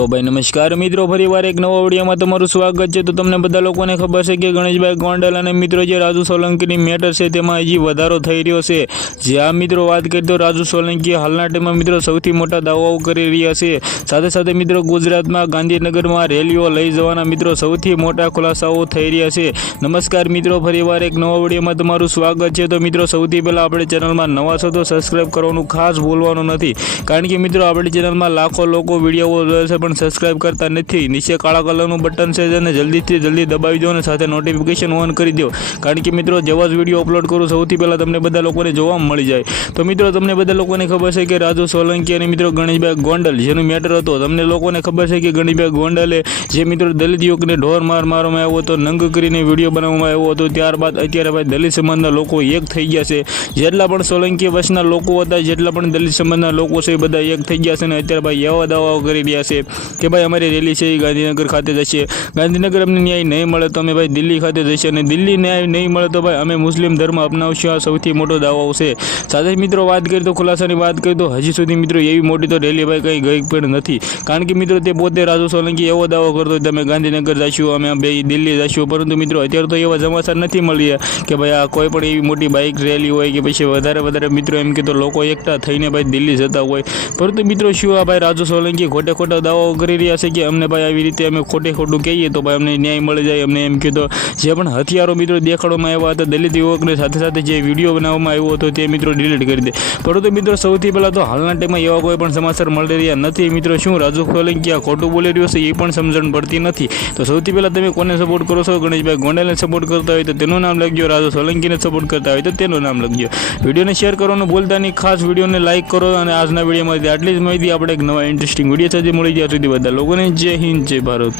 તો ભાઈ નમસ્કાર, મિત્રો. ફરીવાર એક નવા વિડીયોમાં તમારું સ્વાગત છે. તો તમને બધા લોકોને ખબર છે કે ગણેશભાઈ ગોંડલ અને મિત્રો જે રાજુ સોલંકીની મેટર છે તેમાં હજી વધારો થઈ રહ્યો છે. જે આ મિત્રો વાત કરીએ તો રાજુ સોલંકી હાલના ટાઈમમાં મિત્રો સૌથી મોટા દાવાઓ કરી રહ્યા છે. સાથે સાથે મિત્રો ગુજરાતમાં ગાંધીનગરમાં રેલીઓ લઈ જવાના મિત્રો સૌથી મોટા ખુલાસાઓ થઈ રહ્યા છે. નમસ્કાર, મિત્રો. ફરીવાર એક નવા વિડીયોમાં તમારું સ્વાગત છે. તો મિત્રો સૌથી પહેલાં આપણે ચેનલમાં નવા છો તો સબસ્ક્રાઈબ કરવાનું ખાસ ભૂલવાનું નથી. કારણ કે મિત્રો આપણી ચેનલમાં લાખો લોકો વીડિયો પણ સબસ્ક્રાઇબ કરતા નથી. નીચે કાળા કલરનું બટન છે જેને જલ્દીથી જલ્દી દબાવી દો અને સાથે નોટિફિકેશન ઓન કરી દો. કારણ કે મિત્રો, જેવા જ વીડિયો અપલોડ કરું, સૌથી પહેલાં તમને બધા લોકોને જોવા મળી જાય. તો મિત્રો, તમને બધા લોકોને ખબર છે કે રાજુ સોલંકી અને મિત્રો ગણેશભાઈ ગોંડલ, જેનું મેટર હતો, તમને લોકોને ખબર છે કે ગણેશભાઈ ગોંડલે જે મિત્રો દલિત યુવકને ઢોર માર મારવામાં આવ્યો હતો, નંગ કરીને વીડિયો બનાવવામાં આવ્યો હતો, ત્યારબાદ અત્યારે ભાઈ દલિત સમાજના લોકો એક થઈ ગયા છે. જેટલા પણ સોલંકી વંશના લોકો હતા, જેટલા પણ દલિત સમાજના લોકો છે, એ બધા એક થઈ ગયા છે અને અત્યારે ભાઈ એવા દાવાઓ કરી રહ્યા છે. કે ભાઈ અમારી રેલી છે એ ગાંધીનગર ખાતે જશે. ગાંધીનગર અમને ન્યાય નહીં મળે તો અમે ભાઈ દિલ્હી ખાતે જશે અને દિલ્હી ન્યાય નહીં મળે તો ભાઈ અમે મુસ્લિમ ધર્મ અપનાવશું. આ સૌથી મોટો દાવો છે. સાથે જ મિત્રો વાત કરીએ તો ખુલાસાની વાત કરીએ તો હજી સુધી મિત્રો એવી મોટી તો રેલી ભાઈ કંઈ ગઈ પણ નથી. કારણ કે મિત્રો તે પોતે રાજુ સોલંકી એવો દાવો કરતો તમે ગાંધીનગર જશું, અમે બે દિલ્હી જશું. પરંતુ મિત્રો અત્યારે તો એવા સમાચાર નથી મળી કે ભાઈ આ કોઈ પણ એવી મોટી બાઇક રેલી હોય કે પછી વધારે વધારે મિત્રો એમ કે તો લોકો એકઠા થઈને ભાઈ દિલ્હી જતા હોય. પરંતુ મિત્રો શું આ ભાઈ રાજુ સોલંકી ખોટે ખોટા દાવાઓ કરી રહ્યા છે કે અમને ભાઈ આવી રીતે અમે ખોટે ખોટું કહીએ તો ભાઈ અમને ન્યાય મળી જાય, અમને એમ કીધો જે પણ હથિયારો મિત્રો દેખાડવામાં આવ્યા હતા, દલિત યુવકને સાથે સાથે જે વીડિયો બનાવવામાં આવ્યો હતો તે મિત્રો ડિલીટ કરી દે. પરંતુ મિત્રો સૌથી પહેલાં તો હાલના ટાઈમમાં એવા કોઈ પણ સમાચાર મળી રહ્યા નથી. મિત્રો શું રાજુ સોલંકી આ ખોટું બોલી રહ્યો છે એ પણ સમજણ પડતી નથી. તો સૌથી પહેલાં તમે કોને સપોર્ટ કરો છો? ગણેશભાઈ ગોંડલને સપોર્ટ કરતા હોય તો તેનું નામ લખજો, રાજુ સોલંકીને સપોર્ટ કરતા હોય તો તેનું નામ લખજો. વિડીયોને શેર કરવાનું બોલતા નહીં. ખાસ વિડીયોને લાઇક કરો અને આજના વિડીયોમાંથી આટલી જ માહિતી. આપણે એક નવા ઇન્ટરેસ્ટિંગ વીડિયો સાથે મળી ગયા સુધી બધા લોકોને જય હિન્દ જય ભારત.